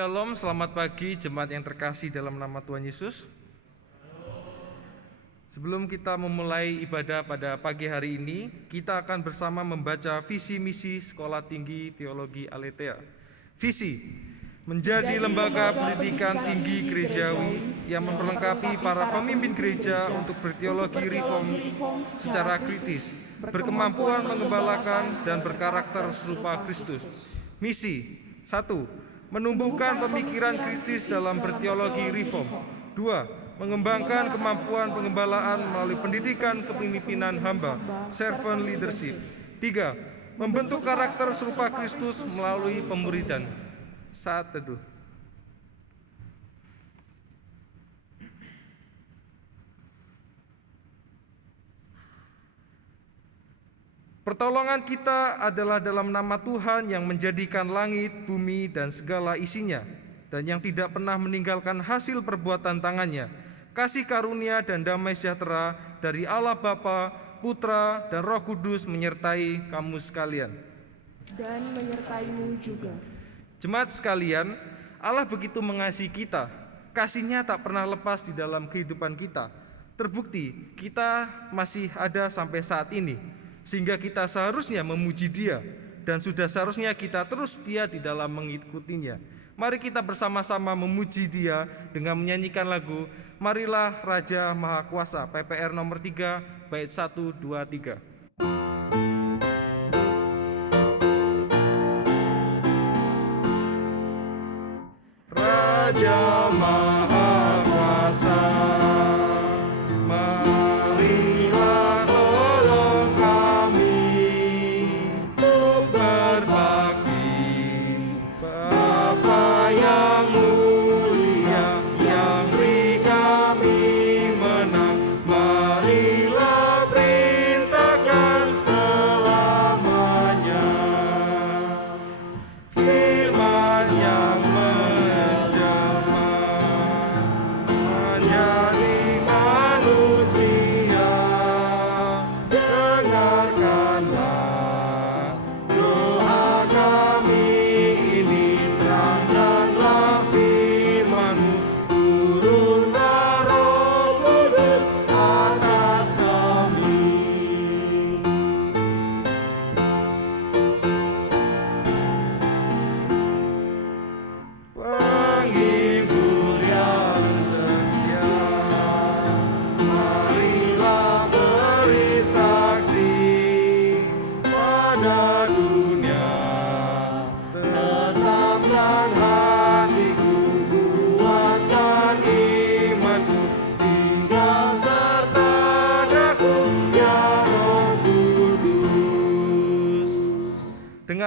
Shalom, selamat pagi jemaat yang terkasih dalam nama Tuhan Yesus. Sebelum kita memulai ibadah pada pagi hari ini, kita akan bersama membaca visi misi Sekolah Tinggi Teologi Aletheia. Visi, menjadi lembaga pendidikan tinggi gerejawi yang memperlengkapi para pemimpin gereja untuk berteologi reform secara kritis, berkemampuan mengembalakan dan berkarakter serupa Kristus. Misi, 1. Menumbuhkan pemikiran kritis dalam berteologi reform. 2. Mengembangkan kemampuan pengembalaan melalui pendidikan kepemimpinan hamba, servant leadership. 3. Membentuk karakter serupa Kristus melalui pemuridan. Saat teduh. Pertolongan kita adalah dalam nama Tuhan yang menjadikan langit, bumi, dan segala isinya, dan yang tidak pernah meninggalkan hasil perbuatan tangannya. Kasih karunia dan damai sejahtera dari Allah Bapa, Putra, dan Roh Kudus menyertai kamu sekalian. Dan menyertaimu juga. Jemaat sekalian, Allah begitu mengasihi kita. Kasih-Nya tak pernah lepas di dalam kehidupan kita. Terbukti, kita masih ada sampai saat ini. Sehingga kita seharusnya memuji Dia, dan sudah seharusnya kita terus setia di dalam mengikutinya. Mari kita bersama-sama memuji Dia dengan menyanyikan lagu Marilah Raja Maha Kuasa, PPR nomor 3, bait 1, 2, 3. Raja Maha Kuasa,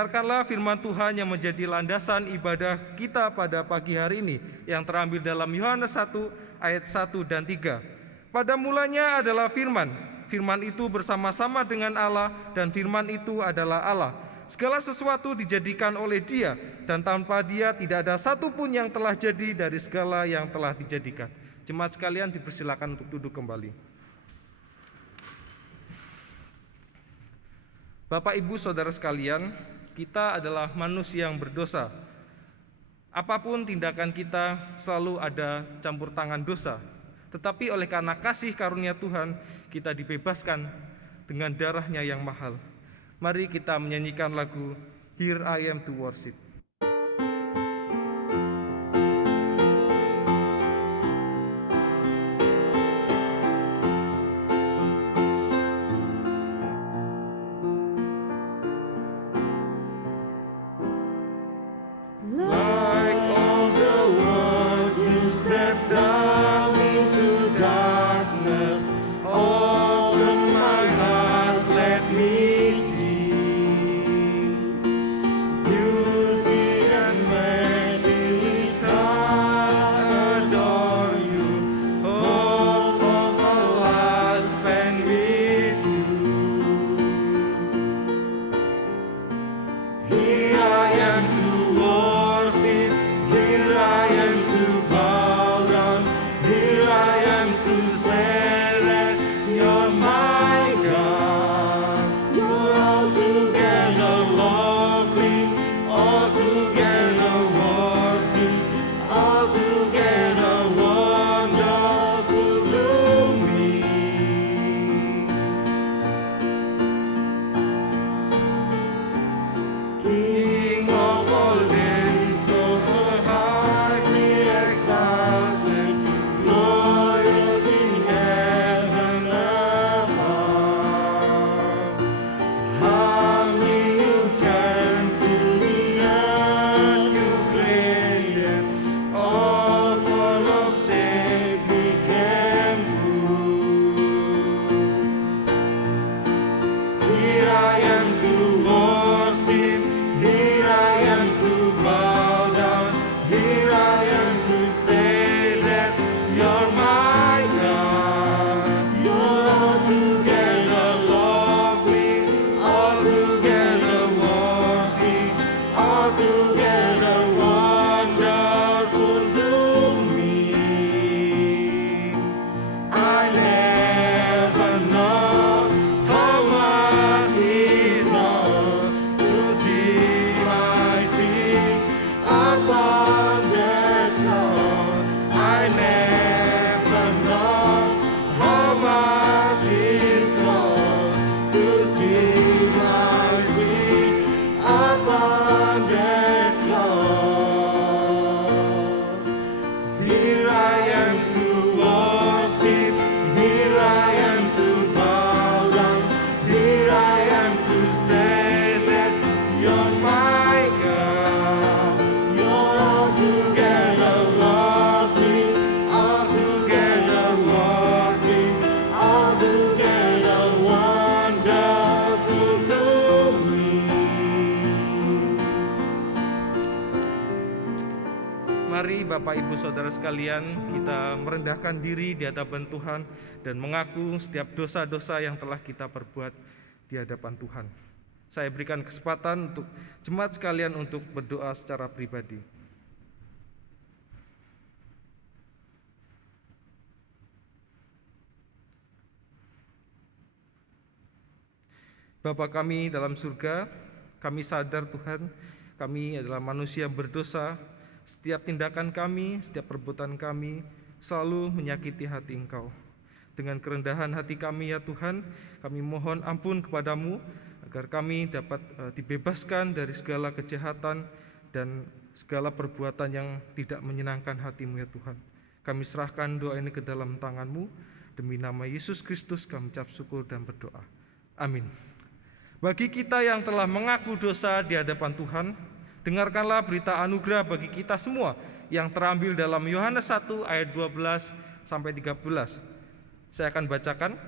dengarkanlah firman Tuhan yang menjadi landasan ibadah kita pada pagi hari ini, yang terambil dalam Yohanes 1 ayat 1 dan 3. Pada mulanya adalah firman, firman itu bersama-sama dengan Allah, dan firman itu adalah Allah. Segala sesuatu dijadikan oleh Dia, dan tanpa Dia tidak ada satupun yang telah jadi dari segala yang telah dijadikan. Jemaat sekalian dipersilakan untuk duduk kembali. Bapak, Ibu, Saudara sekalian, kita adalah manusia yang berdosa. Apapun tindakan kita selalu ada campur tangan dosa. Tetapi oleh karena kasih karunia Tuhan, kita dibebaskan dengan darah-Nya yang mahal. Mari kita menyanyikan lagu Here I Am to Worship. Here I am to bow down. Here Here I am to worship, here I am to bow down, here I am to say that you're my God. You're altogether lovely, altogether worthy, altogether wonderful to me. Mari Bapak Ibu Saudara sekalian, kita merendahkan diri di hadapan Tuhan dan mengaku setiap dosa-dosa yang telah kita perbuat di hadapan Tuhan. Saya berikan kesempatan untuk jemaat sekalian untuk berdoa secara pribadi. Bapa kami dalam surga, kami sadar Tuhan, kami adalah manusia yang berdosa. Setiap tindakan kami, setiap perbuatan kami selalu menyakiti hati Engkau. Dengan kerendahan hati kami ya Tuhan, kami mohon ampun kepadamu agar kami dapat dibebaskan dari segala kejahatan dan segala perbuatan yang tidak menyenangkan hati-Mu ya Tuhan. Kami serahkan doa ini ke dalam tangan-Mu. Demi nama Yesus Kristus kami ucap syukur dan berdoa. Amin. Bagi kita yang telah mengaku dosa di hadapan Tuhan, dengarkanlah berita anugerah bagi kita semua yang terambil dalam Yohanes 1 ayat 12 sampai 13. Saya akan bacakan.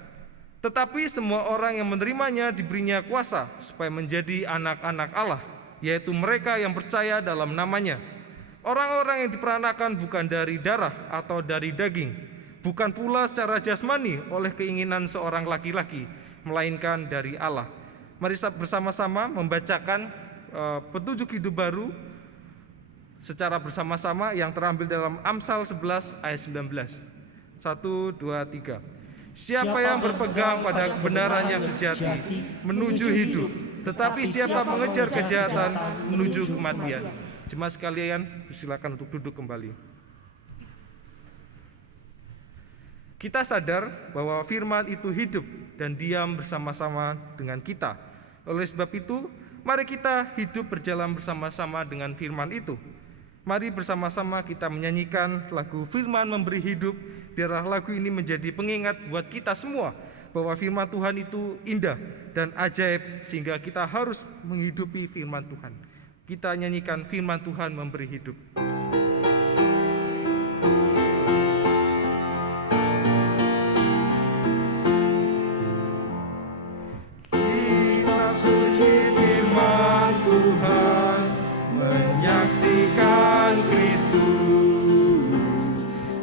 Tetapi semua orang yang menerimanya diberinya kuasa supaya menjadi anak-anak Allah, yaitu mereka yang percaya dalam namanya. Orang-orang yang diperanakan bukan dari darah atau dari daging, bukan pula secara jasmani oleh keinginan seorang laki-laki, melainkan dari Allah. Mari bersama-sama membacakan petunjuk hidup baru secara bersama-sama yang terambil dalam Amsal 11 ayat 19. 1, 2, 3. Siapa yang berpegang pada kebenaran yang sejati menuju hidup, tetapi siapa mengejar kejahatan menuju kematian. Jemaat sekalian, silakan untuk duduk kembali. Kita sadar bahwa firman itu hidup dan diam bersama-sama dengan kita. Oleh sebab itu, mari kita hidup berjalan bersama-sama dengan firman itu. Mari bersama-sama kita menyanyikan lagu Firman Memberi Hidup. Biarlah lagu ini menjadi pengingat buat kita semua bahwa firman Tuhan itu indah dan ajaib, sehingga kita harus menghidupi firman Tuhan. Kita nyanyikan Firman Tuhan Memberi Hidup. Menyaksikan Kristus,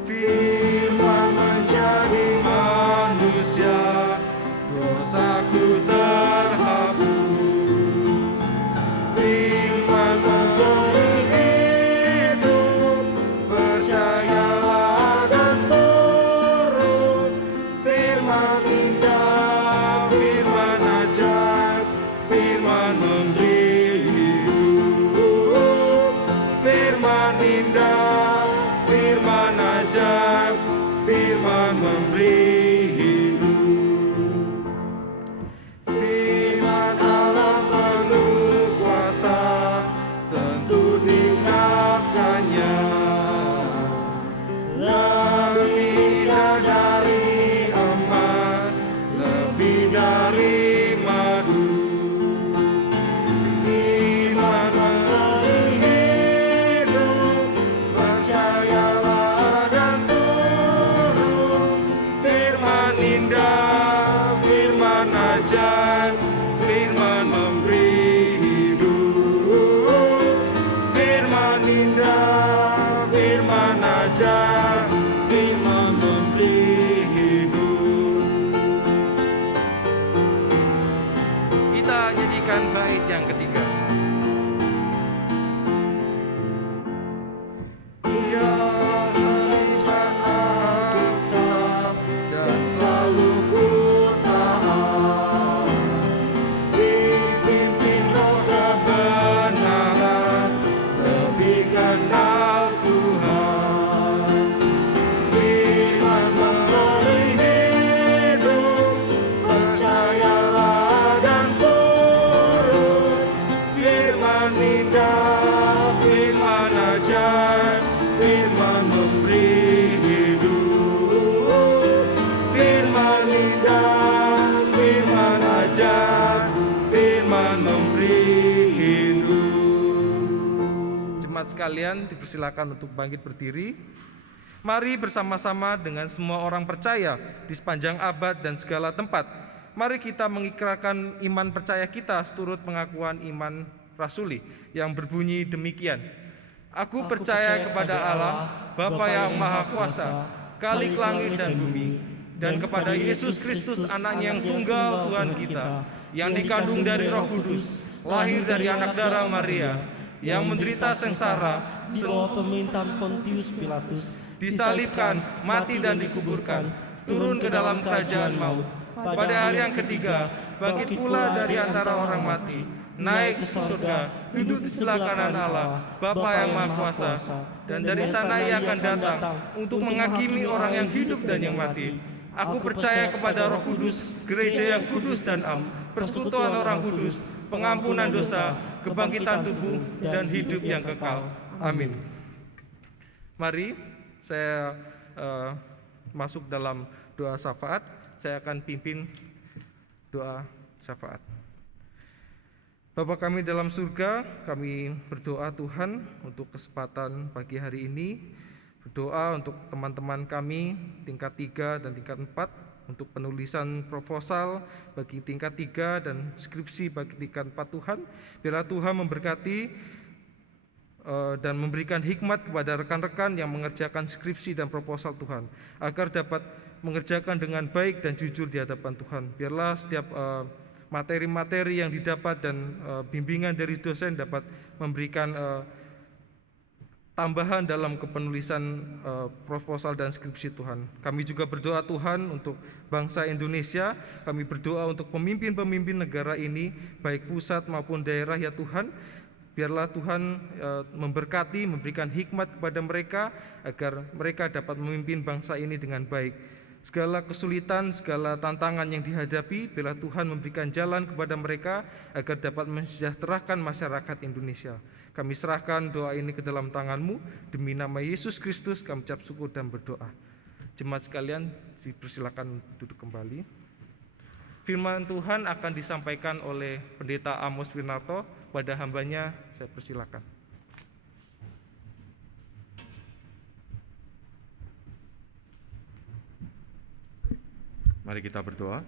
firman menjadi manusia, dosaku terhapus. Firman memberi hidup, percayalah dan turut. Firman indah, firman ajaib, firman memberi firman indah, firman ajaib, firman memberi hidup. Firman Allah penuh kuasa, tentu dinyatakannya. Lebih indah dari emas, lebih dari madu. Firman memberi sekalian dipersilakan untuk bangkit berdiri. Mari bersama-sama dengan semua orang percaya di sepanjang abad dan segala tempat, mari kita mengikrarkan iman percaya kita seturut pengakuan iman rasuli yang berbunyi demikian. Aku percaya kepada Allah, Bapa yang Maha Kuasa, Khalik langit dan bumi, dan kepada Yesus Kristus anaknya yang tunggal Tuhan kita, yang dikandung dari Roh Kudus, lahir dari anak darah Maria, yang menderita sengsara di bawah pemerintahan Pontius Pilatus, disalibkan, mati dan dikuburkan, turun ke dalam kerajaan maut. Pada hari yang ketiga, bangkit pula dari antara orang mati, naik ke surga, duduk di sebelah kanan Allah, Bapa yang Maha Kuasa, dan dari sana Ia akan datang untuk menghakimi orang yang hidup dan yang mati. Aku percaya kepada Roh Kudus, gereja yang kudus dan am, persekutuan orang kudus, pengampunan dosa, kebangkitan tubuh, dan hidup yang kekal. Amin. Mari saya masuk dalam doa syafaat. Saya akan pimpin doa syafaat. Bapa kami dalam surga, kami berdoa Tuhan untuk kesempatan pagi hari ini. Berdoa untuk teman-teman kami tingkat 3 dan tingkat 4 untuk penulisan proposal bagi tingkat 3 dan skripsi bagi tingkat 4 Tuhan. Biarlah Tuhan memberkati dan memberikan hikmat kepada rekan-rekan yang mengerjakan skripsi dan proposal Tuhan, agar dapat mengerjakan dengan baik dan jujur di hadapan Tuhan. Biarlah setiap materi-materi yang didapat dan bimbingan dari dosen dapat memberikan tambahan dalam kepenulisan proposal dan skripsi Tuhan. Kami juga berdoa Tuhan untuk bangsa Indonesia. Kami berdoa untuk pemimpin-pemimpin negara ini, baik pusat maupun daerah ya Tuhan. Biarlah Tuhan memberkati, memberikan hikmat kepada mereka agar mereka dapat memimpin bangsa ini dengan baik. Segala kesulitan, segala tantangan yang dihadapi, biarlah Tuhan memberikan jalan kepada mereka agar dapat mensejahterakan masyarakat Indonesia. Kami serahkan doa ini ke dalam tangan-Mu, demi nama Yesus Kristus kami ucap syukur dan berdoa. Jemaat sekalian, dipersilakan duduk kembali. Firman Tuhan akan disampaikan oleh Pendeta Amos Winarto. Pada hambanya saya persilakan. Mari kita berdoa.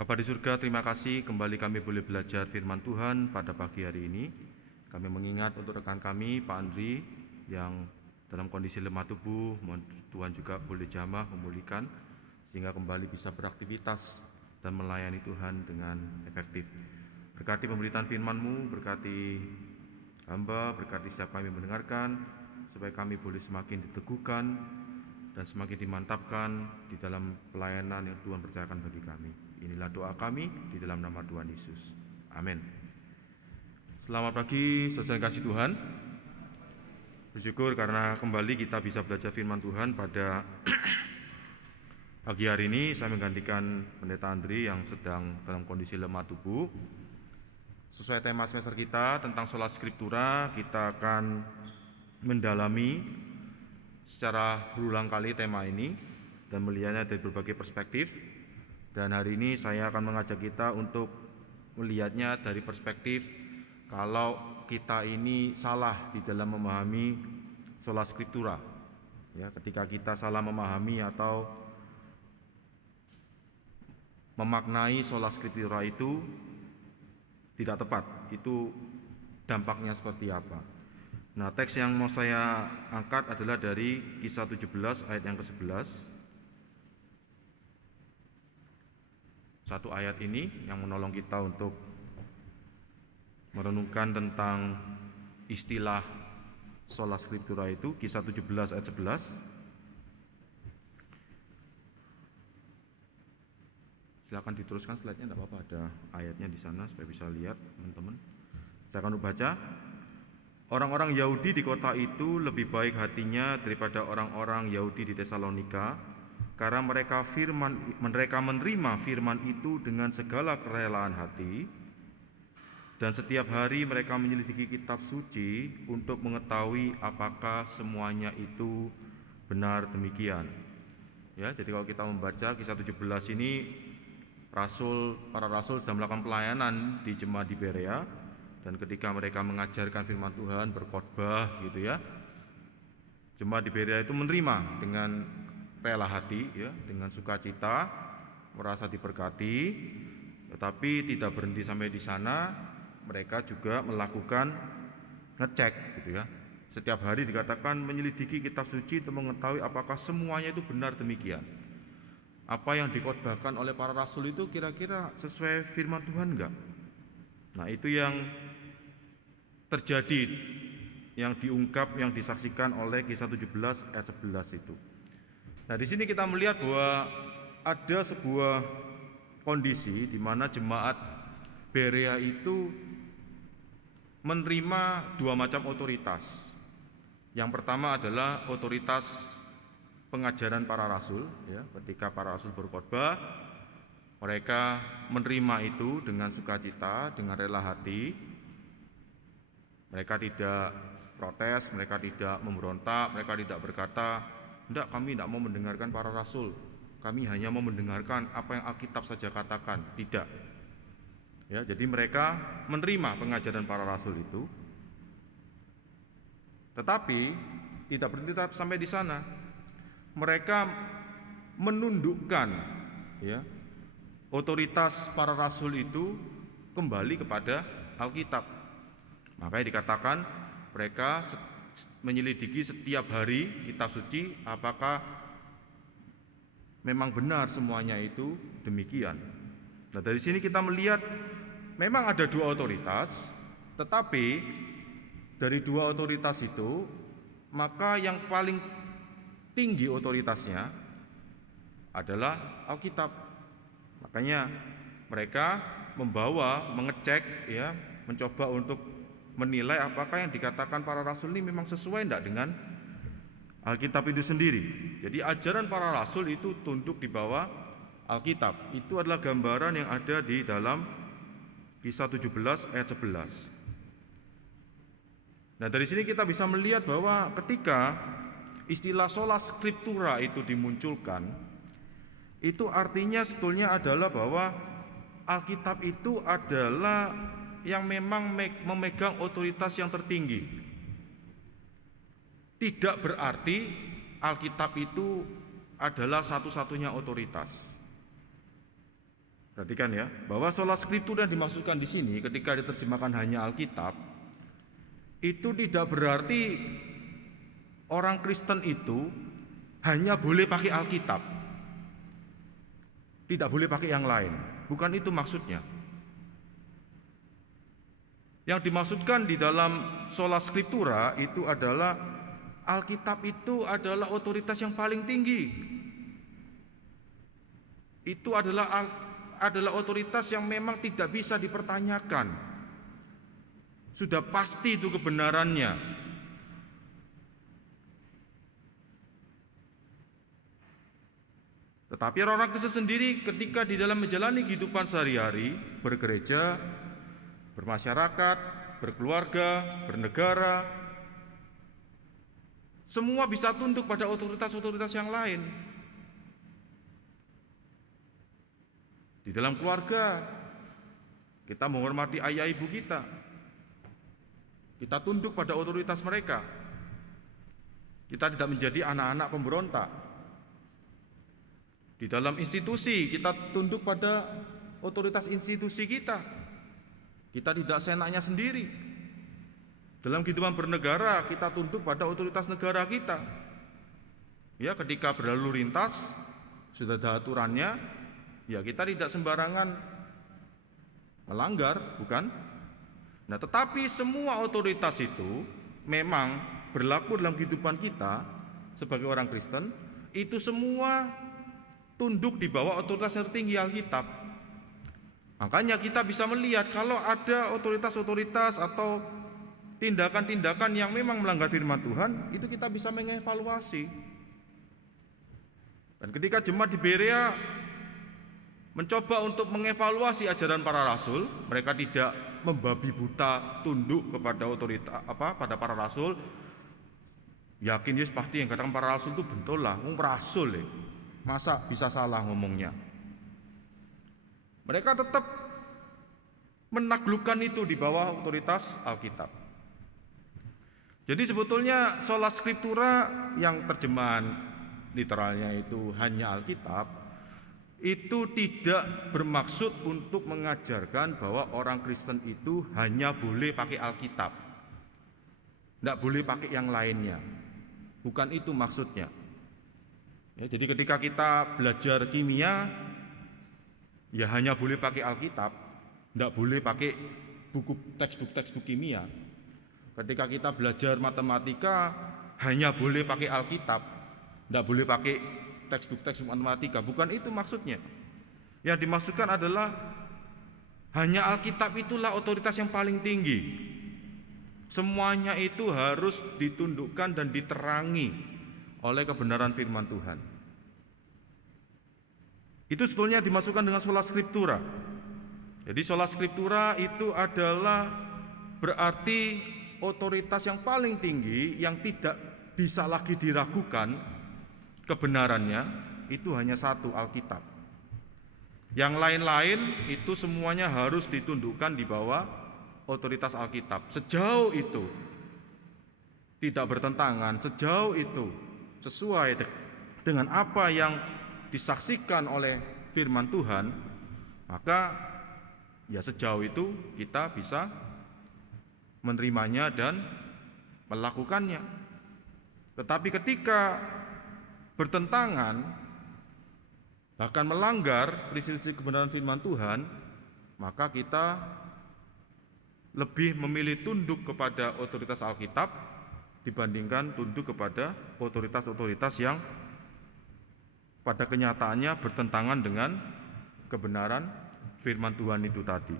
Bapa di surga, terima kasih kembali kami boleh belajar firman Tuhan pada pagi hari ini. Kami mengingat untuk rekan kami, Pak Andri, yang dalam kondisi lemah tubuh, mohon Tuhan juga boleh jamah memulihkan, sehingga kembali bisa beraktivitas dan melayani Tuhan dengan efektif. Berkati pemberitaan firman-Mu, berkati hamba, berkati setiap kami mendengarkan, supaya kami boleh semakin diteguhkan dan semakin dimantapkan di dalam pelayanan yang Tuhan percayakan bagi kami. Inilah doa kami di dalam nama Tuhan Yesus. Amin. Selamat pagi, saudara kasih Tuhan. Bersyukur karena kembali kita bisa belajar firman Tuhan pada pagi hari ini. Saya menggantikan Pendeta Andri yang sedang dalam kondisi lemah tubuh. Sesuai tema semester kita tentang sola scriptura, kita akan mendalami secara berulang kali tema ini dan melihatnya dari berbagai perspektif. Dan hari ini saya akan mengajak kita untuk melihatnya dari perspektif kalau kita ini salah di dalam memahami sola scriptura. Ya, ketika kita salah memahami atau memaknai sola scriptura itu tidak tepat, itu dampaknya seperti apa. Nah, teks yang mau saya angkat adalah dari Kisah 17 ayat yang ke-11. Satu ayat ini yang menolong kita untuk merenungkan tentang istilah sola scriptura itu, Kisah 17 ayat 11. Silakan diteruskan slide-nya, tidak apa-apa, ada ayatnya di sana supaya bisa lihat teman-teman. Saya akan baca. Orang-orang Yahudi di kota itu lebih baik hatinya daripada orang-orang Yahudi di Tesalonika, karena mereka menerima firman itu dengan segala kerelaan hati, dan setiap hari mereka menyelidiki kitab suci untuk mengetahui apakah semuanya itu benar demikian. Ya, jadi kalau kita membaca Kisah 17 ini, para rasul sedang melakukan pelayanan di jemaat di Berea, dan ketika mereka mengajarkan firman Tuhan, berkhotbah gitu ya, jemaat di Berea itu menerima dengan rela hati ya, dengan sukacita, merasa diberkati. Tetapi tidak berhenti sampai di sana, mereka juga melakukan ngecek gitu ya. Setiap hari dikatakan menyelidiki kitab suci untuk mengetahui apakah semuanya itu benar demikian. Apa yang dikhotbahkan oleh para rasul itu kira-kira sesuai firman Tuhan enggak? Nah, itu yang terjadi, yang diungkap, yang disaksikan oleh Kisah 17 ayat 11 itu. Nah, di sini kita melihat bahwa ada sebuah kondisi di mana jemaat Berea itu menerima dua macam otoritas. Yang pertama adalah otoritas pengajaran para rasul ya, ketika para rasul berkhotbah, mereka menerima itu dengan sukacita, dengan rela hati. Mereka tidak protes, mereka tidak memberontak, mereka tidak berkata, "Enggak, kami tidak mau mendengarkan para rasul. Kami hanya mau mendengarkan apa yang Alkitab saja katakan." Tidak. Ya, jadi mereka menerima pengajaran para rasul itu. Tetapi tidak berhenti sampai di sana. Mereka menundukkan ya, otoritas para rasul itu kembali kepada Alkitab. Makanya dikatakan mereka menyelidiki setiap hari kitab suci apakah memang benar semuanya itu demikian. Nah, dari sini kita melihat memang ada dua otoritas, tetapi dari dua otoritas itu maka yang paling tinggi otoritasnya adalah Alkitab. Makanya mereka mengecek ya, mencoba untuk menilai apakah yang dikatakan para rasul ini memang sesuai tidak dengan Alkitab itu sendiri. Jadi ajaran para rasul itu tunduk di bawah Alkitab. Itu adalah gambaran yang ada di dalam Kisah 17 ayat 11. Nah, dari sini kita bisa melihat bahwa ketika istilah sola scriptura itu dimunculkan, itu artinya sebetulnya adalah bahwa Alkitab itu adalah yang memang memegang otoritas yang tertinggi. Tidak berarti Alkitab itu adalah satu-satunya otoritas. Perhatikan ya, bahwa sola scriptura yang dimaksudkan di sini ketika diterjemahkan hanya Alkitab, itu tidak berarti orang Kristen itu hanya boleh pakai Alkitab, tidak boleh pakai yang lain. Bukan itu maksudnya. Yang dimaksudkan di dalam sola scriptura itu adalah Alkitab itu adalah otoritas yang paling tinggi. Itu adalah otoritas yang memang tidak bisa dipertanyakan. Sudah pasti itu kebenarannya. Tetapi orang Kristen sendiri ketika di dalam menjalani kehidupan sehari-hari, bergereja, bermasyarakat, berkeluarga, bernegara, semua bisa tunduk pada otoritas-otoritas yang lain. Di dalam keluarga, kita menghormati ayah ibu kita. Kita tunduk pada otoritas mereka. Kita tidak menjadi anak-anak pemberontak. Di dalam institusi, kita tunduk pada otoritas institusi kita. Kita tidak seenaknya sendiri. Dalam kehidupan bernegara, kita tunduk pada otoritas negara kita. Ya, ketika berlalu lintas, sudah ada aturannya, ya kita tidak sembarangan melanggar, bukan? Nah, tetapi semua otoritas itu memang berlaku dalam kehidupan kita sebagai orang Kristen, itu semua tunduk di bawah otoritas yang tertinggi Alkitab. Makanya kita bisa melihat kalau ada otoritas-otoritas atau tindakan-tindakan yang memang melanggar firman Tuhan, itu kita bisa mengevaluasi. Dan ketika jemaat di Berea mencoba untuk mengevaluasi ajaran para rasul, mereka tidak membabi buta tunduk kepada otoritas pada para rasul. Yakin yes pasti yang katakan para rasul itu betul lah, rasul ya. Masa bisa salah ngomongnya? Mereka tetap menaklukkan itu di bawah otoritas Alkitab. Jadi sebetulnya sola scriptura yang terjemahan literalnya itu hanya Alkitab, itu tidak bermaksud untuk mengajarkan bahwa orang Kristen itu hanya boleh pakai Alkitab, tidak boleh pakai yang lainnya. Bukan itu maksudnya. Ya, jadi ketika kita belajar kimia, ya hanya boleh pakai Alkitab, tidak boleh pakai textbook kimia. Ketika kita belajar matematika, hanya boleh pakai Alkitab, tidak boleh pakai textbook matematika. Bukan itu maksudnya. Yang dimaksudkan adalah hanya Alkitab itulah otoritas yang paling tinggi. Semuanya itu harus ditundukkan dan diterangi oleh kebenaran firman Tuhan. Itu sebetulnya dimasukkan dengan sola scriptura. Jadi sola scriptura itu adalah berarti otoritas yang paling tinggi yang tidak bisa lagi diragukan kebenarannya, itu hanya satu, Alkitab. Yang lain-lain itu semuanya harus ditundukkan di bawah otoritas Alkitab. Sejauh itu tidak bertentangan, sejauh itu sesuai dengan apa yang disaksikan oleh firman Tuhan, maka ya sejauh itu kita bisa menerimanya dan melakukannya. Tetapi ketika bertentangan, bahkan melanggar prinsip kebenaran firman Tuhan, maka kita lebih memilih tunduk kepada otoritas Alkitab dibandingkan tunduk kepada otoritas-otoritas yang pada kenyataannya bertentangan dengan kebenaran firman Tuhan itu tadi.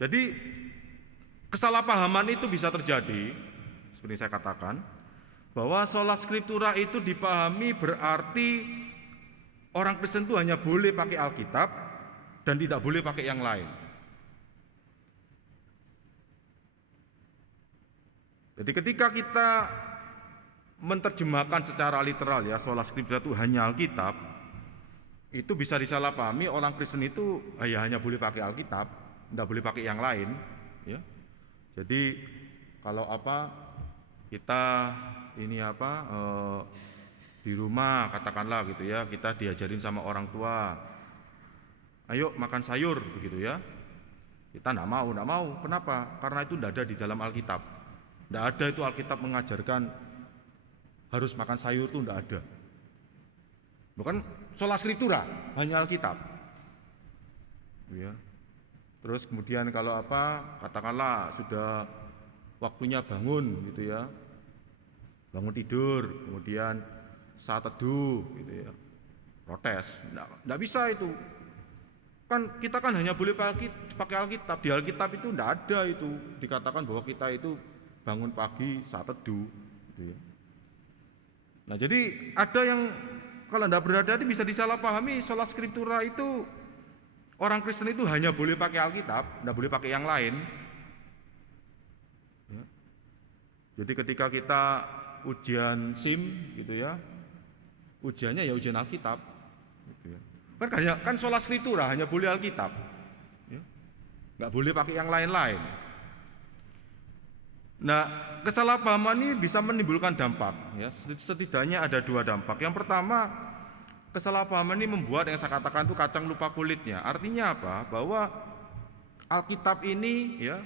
Jadi kesalahpahaman itu bisa terjadi, seperti saya katakan, bahwa sola scriptura itu dipahami berarti orang Kristen itu hanya boleh pakai Alkitab dan tidak boleh pakai yang lain. Jadi ketika kita menerjemahkan secara literal ya sola scriptura itu hanya Alkitab, itu bisa disalahpahami orang Kristen itu ya hanya boleh pakai Alkitab, tidak boleh pakai yang lain, ya. Jadi kalau kita di rumah katakanlah gitu ya, kita diajarin sama orang tua, ayo makan sayur begitu ya, kita tidak mau. Kenapa? Karena itu tidak ada di dalam Alkitab. Tidak ada itu Alkitab mengajarkan harus makan sayur, itu tidak ada. Bukan sola scriptura, hanya Alkitab, ya. Terus kemudian kalau katakanlah sudah waktunya bangun gitu ya, bangun tidur, kemudian saat teduh gitu ya, protes, enggak bisa itu. Kan kita kan hanya boleh pakai Alkitab. Di Alkitab itu enggak ada itu dikatakan bahwa kita itu bangun pagi saat teduh gitu ya. Nah, jadi ada yang kalau enggak berhati-hati bisa disalahpahami sola scriptura itu orang Kristen itu hanya boleh pakai Alkitab, tidak boleh pakai yang lain. Ya. Jadi ketika kita ujian SIM gitu ya, ujiannya ya ujian Alkitab. Gitu ya. Kan sola scriptura hanya boleh Alkitab, ya. Nggak boleh pakai yang lain-lain. Nah, kesalahpahaman ini bisa menimbulkan dampak. Ya. Setidaknya ada dua dampak. Yang pertama, kesalahpahaman ini membuat yang saya katakan itu kacang lupa kulitnya. Artinya apa? Bahwa Alkitab ini ya,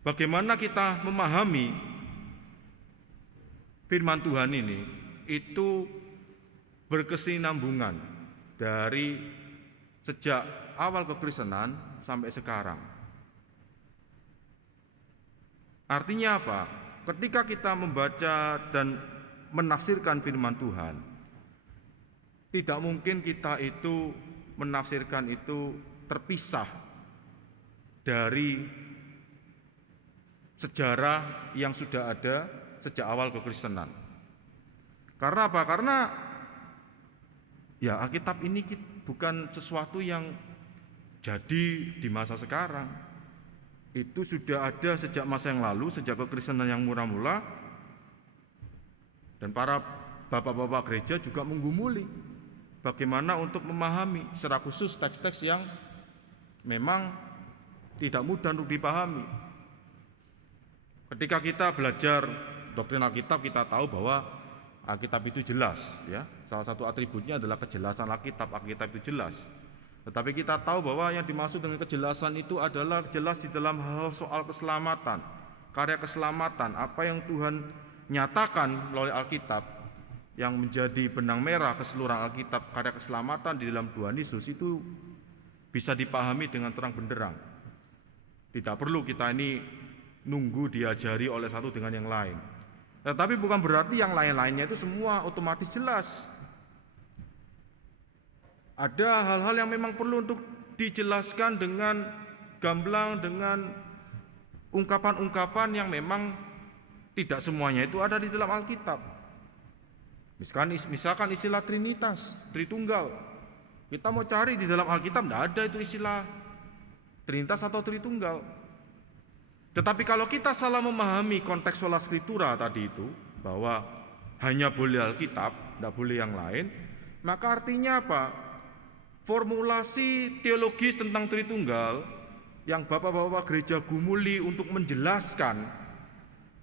bagaimana kita memahami firman Tuhan ini itu berkesinambungan dari sejak awal kekristenan sampai sekarang. Artinya apa? Ketika kita membaca dan menafsirkan firman Tuhan, tidak mungkin kita itu menafsirkan itu terpisah dari sejarah yang sudah ada sejak awal kekristenan. Karena apa? Karena ya Alkitab ini bukan sesuatu yang jadi di masa sekarang. Itu sudah ada sejak masa yang lalu, sejak kekristenan yang mula-mula, dan para bapak-bapak gereja juga menggumuli bagaimana untuk memahami secara khusus teks-teks yang memang tidak mudah untuk dipahami. Ketika kita belajar doktrin Alkitab, kita tahu bahwa Alkitab itu jelas, ya. Salah satu atributnya adalah kejelasan Alkitab. Alkitab itu jelas. Tetapi kita tahu bahwa yang dimaksud dengan kejelasan itu adalah jelas di dalam hal soal keselamatan, karya keselamatan, apa yang Tuhan nyatakan melalui Alkitab yang menjadi benang merah keseluruhan Alkitab, karya keselamatan di dalam Tuhan Yesus itu bisa dipahami dengan terang benderang. Tidak perlu kita ini nunggu diajari oleh satu dengan yang lain. Tetapi bukan berarti yang lain-lainnya itu semua otomatis jelas. Ada hal-hal yang memang perlu untuk dijelaskan dengan gamblang, dengan ungkapan-ungkapan yang memang tidak semuanya itu ada di dalam Alkitab. Misalkan istilah Trinitas, Tritunggal. Kita mau cari di dalam Alkitab, tidak ada itu istilah Trinitas atau Tritunggal. Tetapi kalau kita salah memahami konteks sola scriptura tadi itu, bahwa hanya boleh Alkitab, tidak boleh yang lain, maka artinya apa? Formulasi teologis tentang Tritunggal yang bapak-bapak gereja gumuli untuk menjelaskan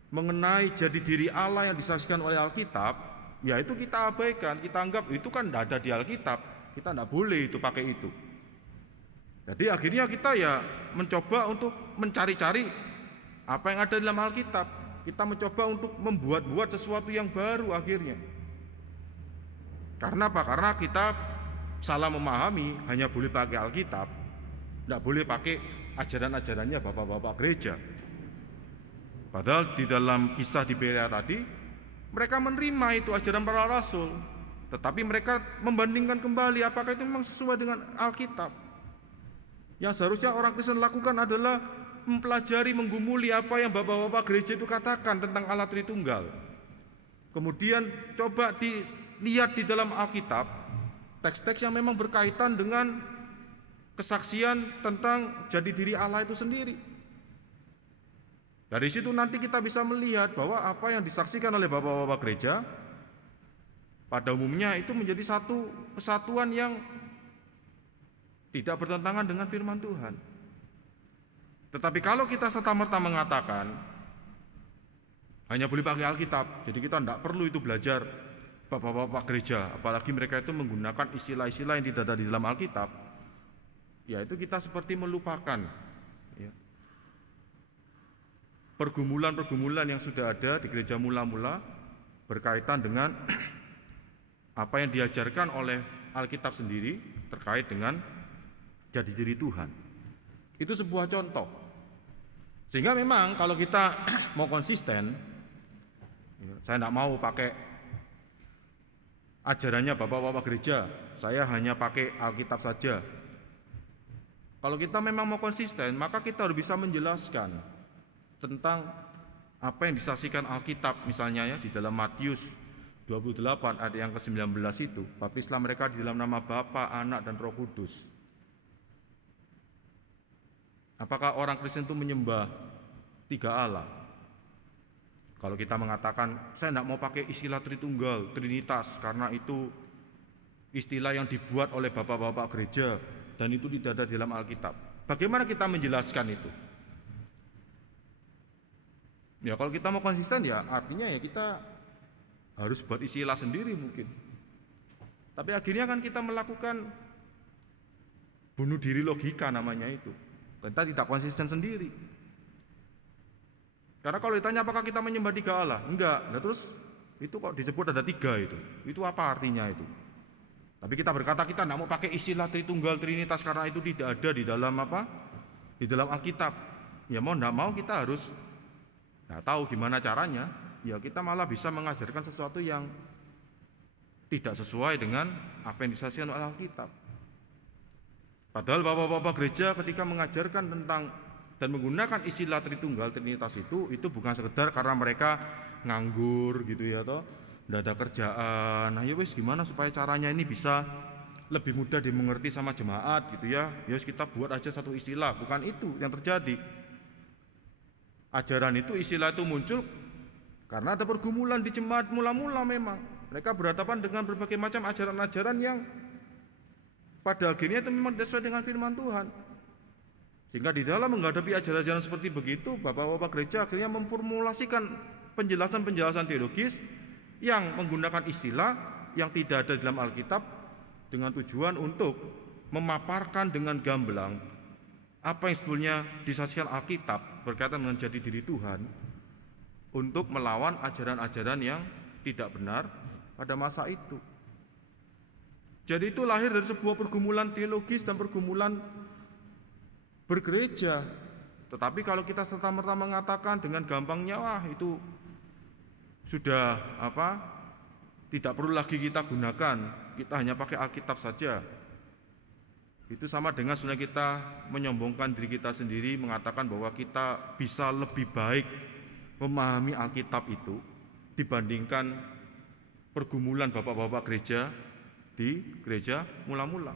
mengenai jadi diri Allah yang disaksikan oleh Alkitab, ya itu kita abaikan, kita anggap itu kan tidak ada di Alkitab, kita tidak boleh itu pakai itu. Jadi akhirnya kita ya mencoba untuk mencari-cari apa yang ada dalam Alkitab. Kita mencoba untuk membuat-buat sesuatu yang baru akhirnya. Karena apa? Karena kita salah memahami, hanya boleh pakai Alkitab, tidak boleh pakai ajaran-ajarannya bapak-bapak gereja. Padahal di dalam kisah di Berea tadi, mereka menerima itu ajaran para rasul, tetapi mereka membandingkan kembali apakah itu memang sesuai dengan Alkitab. Yang seharusnya orang Kristen lakukan adalah mempelajari, menggumuli apa yang bapak-bapak gereja itu katakan tentang Allah Tritunggal. Kemudian coba dilihat di dalam Alkitab, teks-teks yang memang berkaitan dengan kesaksian tentang jadi diri Allah itu sendiri. Dari situ nanti kita bisa melihat bahwa apa yang disaksikan oleh bapak-bapak gereja pada umumnya itu menjadi satu kesatuan yang tidak bertentangan dengan firman Tuhan. Tetapi kalau kita serta-merta mengatakan hanya boleh pakai Alkitab, jadi kita tidak perlu itu belajar bapak-bapak gereja, apalagi mereka itu menggunakan istilah-istilah yang tidak ada di dalam Alkitab, yaitu kita seperti melupakan ya, pergumulan-pergumulan yang sudah ada di gereja mula-mula berkaitan dengan apa yang diajarkan oleh Alkitab sendiri terkait dengan jadi diri Tuhan. Itu sebuah contoh. Sehingga memang kalau kita mau konsisten, saya tidak mau pakai ajarannya bapak-bapak gereja, saya hanya pakai Alkitab saja. Kalau kita memang mau konsisten, maka kita harus bisa menjelaskan tentang apa yang disaksikan Alkitab, misalnya ya di dalam Matius 28 ayat yang ke-19 itu, baptislah mereka di dalam nama Bapa, Anak dan Roh Kudus. Apakah orang Kristen itu menyembah tiga Allah? Kalau kita mengatakan saya tidak mau pakai istilah Tritunggal, Trinitas, karena itu istilah yang dibuat oleh bapak-bapak gereja dan itu tidak ada di dalam Alkitab. Bagaimana kita menjelaskan itu? Ya kalau kita mau konsisten ya artinya ya kita harus buat istilah sendiri mungkin. Tapi akhirnya kan kita melakukan bunuh diri logika namanya itu. Kita tidak konsisten sendiri. Karena kalau ditanya apakah kita menyembah tiga Allah? Enggak. Nah terus itu kok disebut ada tiga itu? Itu apa artinya itu? Tapi kita berkata kita tidak mau pakai istilah Tritunggal, Trinitas karena itu tidak ada di dalam apa? Di dalam Alkitab. Ya mau tidak mau kita harus tahu gimana caranya. Ya kita malah bisa mengajarkan sesuatu yang tidak sesuai dengan apa yang disaksikan oleh Alkitab. Padahal bapak-bapak gereja ketika mengajarkan tentang dan menggunakan istilah Tritunggal, Trinitas itu bukan sekedar karena mereka nganggur gitu ya toh, tidak ada kerjaan. Nah ya wis gimana supaya caranya ini bisa lebih mudah dimengerti sama jemaat gitu ya. Ya wis kita buat aja satu istilah, bukan itu yang terjadi. Ajaran itu, istilah itu muncul karena ada pergumulan di jemaat mula-mula memang. Mereka berhadapan dengan berbagai macam ajaran-ajaran yang pada akhirnya itu memang tidak sesuai dengan firman Tuhan. Sehingga di dalam menghadapi ajaran-ajaran seperti begitu, Bapak-bapak gereja akhirnya memformulasikan penjelasan-penjelasan teologis yang menggunakan istilah yang tidak ada dalam Alkitab dengan tujuan untuk memaparkan dengan gamblang apa yang sebetulnya disaksikan Alkitab berkaitan dengan jati diri Tuhan untuk melawan ajaran-ajaran yang tidak benar pada masa itu. Jadi itu lahir dari sebuah pergumulan teologis dan pergumulan bergereja. Tetapi kalau kita serta-merta mengatakan dengan gampangnya, wah itu sudah tidak perlu lagi kita gunakan, kita hanya pakai Alkitab saja. Itu sama dengan sebenarnya kita menyombongkan diri kita sendiri, mengatakan bahwa kita bisa lebih baik memahami Alkitab itu dibandingkan pergumulan bapak-bapak gereja di gereja mula-mula.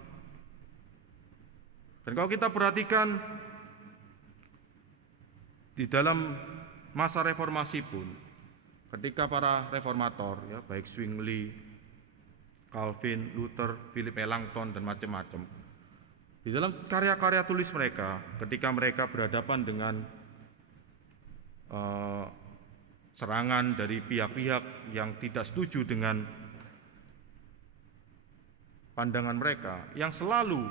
Dan kalau kita perhatikan di dalam masa reformasi pun, ketika para reformator, ya, baik Zwingli, Calvin, Luther, Philip Melanchthon, dan macam-macam, di dalam karya-karya tulis mereka, ketika mereka berhadapan dengan serangan dari pihak-pihak yang tidak setuju dengan pandangan mereka, yang selalu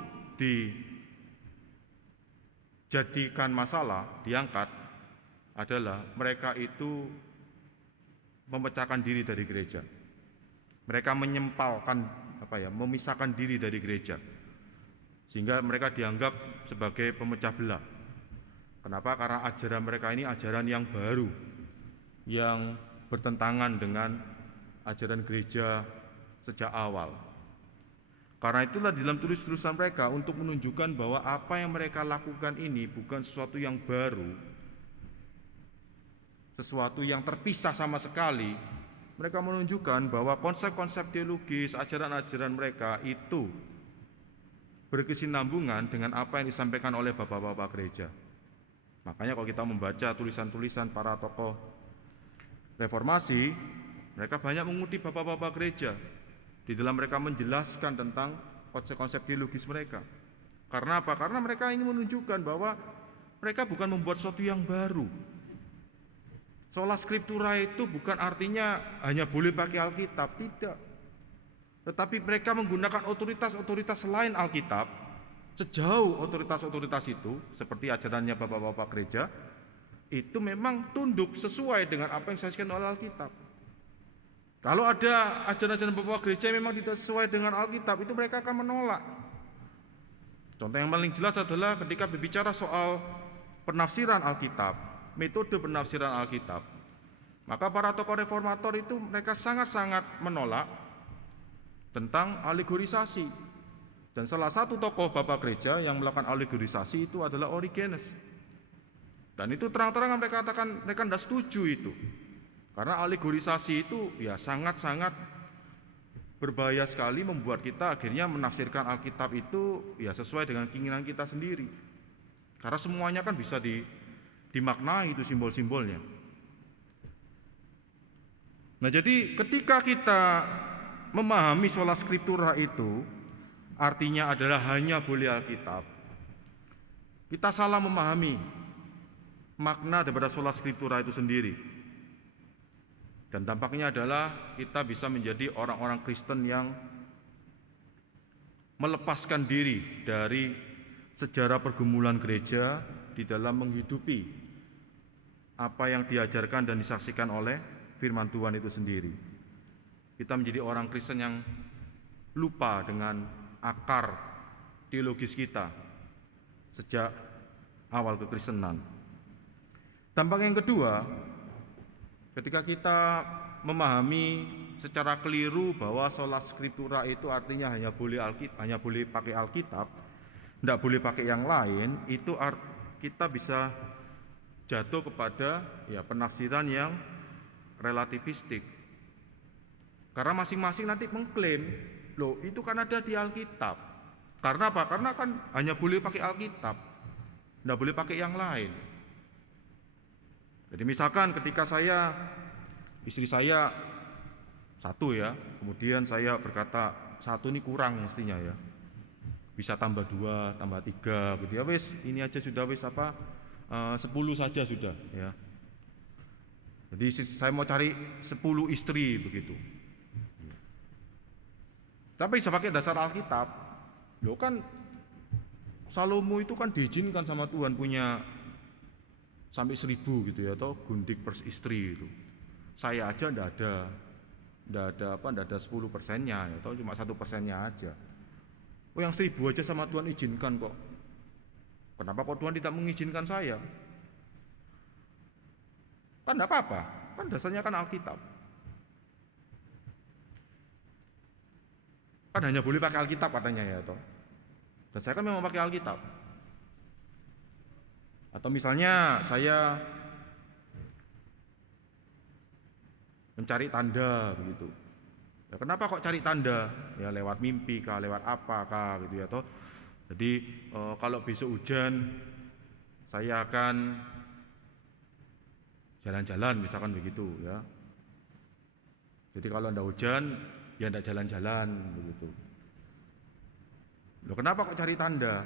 dijadikan masalah, diangkat, adalah mereka itu memecahkan diri dari gereja. Mereka menyempalkan, memisahkan diri dari gereja, sehingga mereka dianggap sebagai pemecah belah. Kenapa? Karena ajaran mereka ini ajaran yang baru, yang bertentangan dengan ajaran gereja sejak awal. Karena itulah di dalam tulis-tulisan mereka untuk menunjukkan bahwa apa yang mereka lakukan ini bukan sesuatu yang baru, sesuatu yang terpisah sama sekali. Mereka menunjukkan bahwa konsep-konsep teologis, ajaran-ajaran mereka itu berkesinambungan dengan apa yang disampaikan oleh bapak-bapak gereja. Makanya kalau kita membaca tulisan-tulisan para tokoh reformasi, mereka banyak mengutip bapak-bapak gereja di dalam mereka menjelaskan tentang konsep-konsep teologis mereka. Karena apa? Karena mereka ingin menunjukkan bahwa mereka bukan membuat sesuatu yang baru. Sola Scriptura itu bukan artinya hanya boleh pakai Alkitab, tidak. Tetapi mereka menggunakan otoritas-otoritas selain Alkitab. Sejauh otoritas-otoritas itu, seperti ajarannya bapak-bapak gereja, itu memang tunduk sesuai dengan apa yang disaksikan oleh Alkitab. Kalau ada ajaran-ajaran bapak gereja yang memang tidak sesuai dengan Alkitab, itu mereka akan menolak. Contoh yang paling jelas adalah ketika berbicara soal penafsiran Alkitab, metode penafsiran Alkitab, maka para tokoh reformator itu mereka sangat-sangat menolak tentang alegorisasi. Dan salah satu tokoh bapak gereja yang melakukan alegorisasi itu adalah Origenes. Dan itu terang-terangan mereka katakan mereka tidak setuju itu. Karena alegorisasi itu ya sangat-sangat berbahaya sekali, membuat kita akhirnya menafsirkan Alkitab itu ya sesuai dengan keinginan kita sendiri. Karena semuanya kan bisa dimaknai itu simbol-simbolnya. Nah, jadi ketika kita memahami sola scriptura itu artinya adalah hanya boleh Alkitab, kita salah memahami makna daripada sola scriptura itu sendiri. Dan dampaknya adalah kita bisa menjadi orang-orang Kristen yang melepaskan diri dari sejarah pergumulan gereja di dalam menghidupi apa yang diajarkan dan disaksikan oleh firman Tuhan itu sendiri. Kita menjadi orang Kristen yang lupa dengan akar teologis kita sejak awal kekristenan. Dampak yang kedua, ketika kita memahami secara keliru bahwa sola scriptura itu artinya hanya boleh pakai Alkitab, tidak boleh pakai yang lain, itu kita bisa jatuh kepada penafsiran yang relativistik. Karena masing-masing nanti mengklaim, loh itu kan ada di Alkitab. Karena apa? Karena kan hanya boleh pakai Alkitab, tidak boleh pakai yang lain. Jadi misalkan ketika istri saya Satu ya, kemudian saya berkata satu ini kurang mestinya ya, bisa tambah 2, tambah 3 gitu ya, wis ini aja sudah, wis 10 saja sudah ya. Jadi saya mau cari 10 istri begitu. Tapi bisa pakai dasar Alkitab. Loh kan Salomo itu kan diizinkan sama Tuhan punya sampai 1000 gitu ya, atau gundik per istri itu. Saya aja ndak ada 10%-nya ya, atau cuma 1%-nya aja. Oh yang 1000 aja sama Tuhan izinkan kok. Kenapa kok Tuhan tidak mengizinkan saya? Kan enggak apa-apa, kan dasarnya kan Alkitab. Kan hanya boleh pakai Alkitab katanya ya toh. Dan saya kan memang pakai Alkitab. Atau misalnya saya mencari tanda begitu. Ya, kenapa kok cari tanda? Ya lewat mimpi kah, lewat apa kah gitu ya toh. Jadi kalau besok hujan saya akan jalan-jalan misalkan begitu ya. Jadi kalau enggak hujan ya enggak jalan-jalan begitu. Loh kenapa kok cari tanda?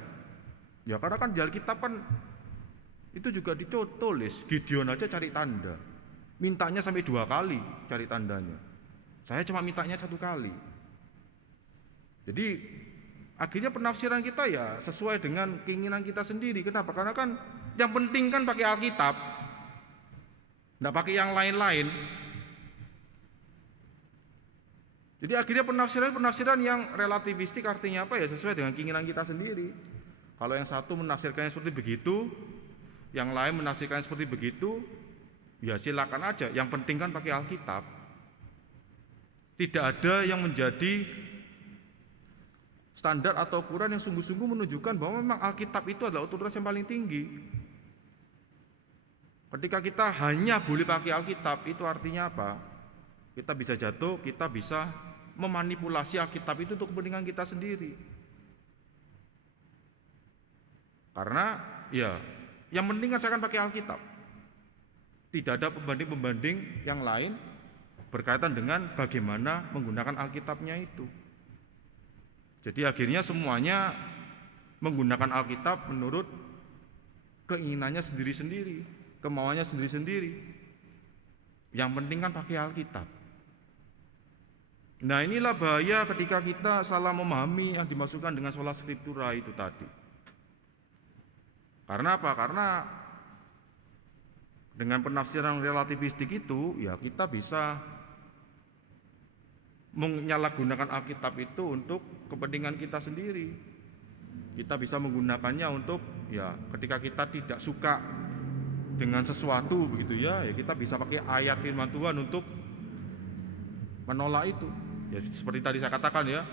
Ya karena kan di Alkitab kan itu juga ditulis, Gideon aja cari tanda. Mintanya sampai 2 kali cari tandanya. Saya cuma mintanya 1 kali. Jadi akhirnya penafsiran kita ya sesuai dengan keinginan kita sendiri. Kenapa? Karena kan yang penting kan pakai Alkitab, enggak pakai yang lain-lain. Jadi akhirnya penafsiran yang relativistik artinya apa ya sesuai dengan keinginan kita sendiri. Kalau yang satu menafsirkannya seperti begitu, yang lain menafsirkannya seperti begitu, ya silakan aja. Yang penting kan pakai Alkitab. Tidak ada yang menjadi standar atau ukuran yang sungguh-sungguh menunjukkan bahwa memang Alkitab itu adalah otoritas yang paling tinggi. Ketika kita hanya boleh pakai Alkitab, itu artinya apa? Kita bisa jatuh, kita bisa memanipulasi Alkitab itu untuk kepentingan kita sendiri. Karena ya yang penting kan saya akan pakai Alkitab. Tidak ada pembanding-pembanding yang lain berkaitan dengan bagaimana menggunakan Alkitabnya itu. Jadi akhirnya semuanya menggunakan Alkitab menurut keinginannya sendiri-sendiri, kemauannya sendiri-sendiri. Yang penting kan pakai Alkitab. Nah inilah bahaya ketika kita salah memahami yang dimaksudkan dengan sola scriptura itu tadi. Karena apa? Karena dengan penafsiran relativistik itu ya kita bisa menyalahgunakan Alkitab itu untuk kepentingan kita sendiri. Kita bisa menggunakannya untuk ya ketika kita tidak suka dengan sesuatu begitu ya, ya kita bisa pakai ayat firman Tuhan untuk menolak itu. Ya seperti tadi saya katakan ya,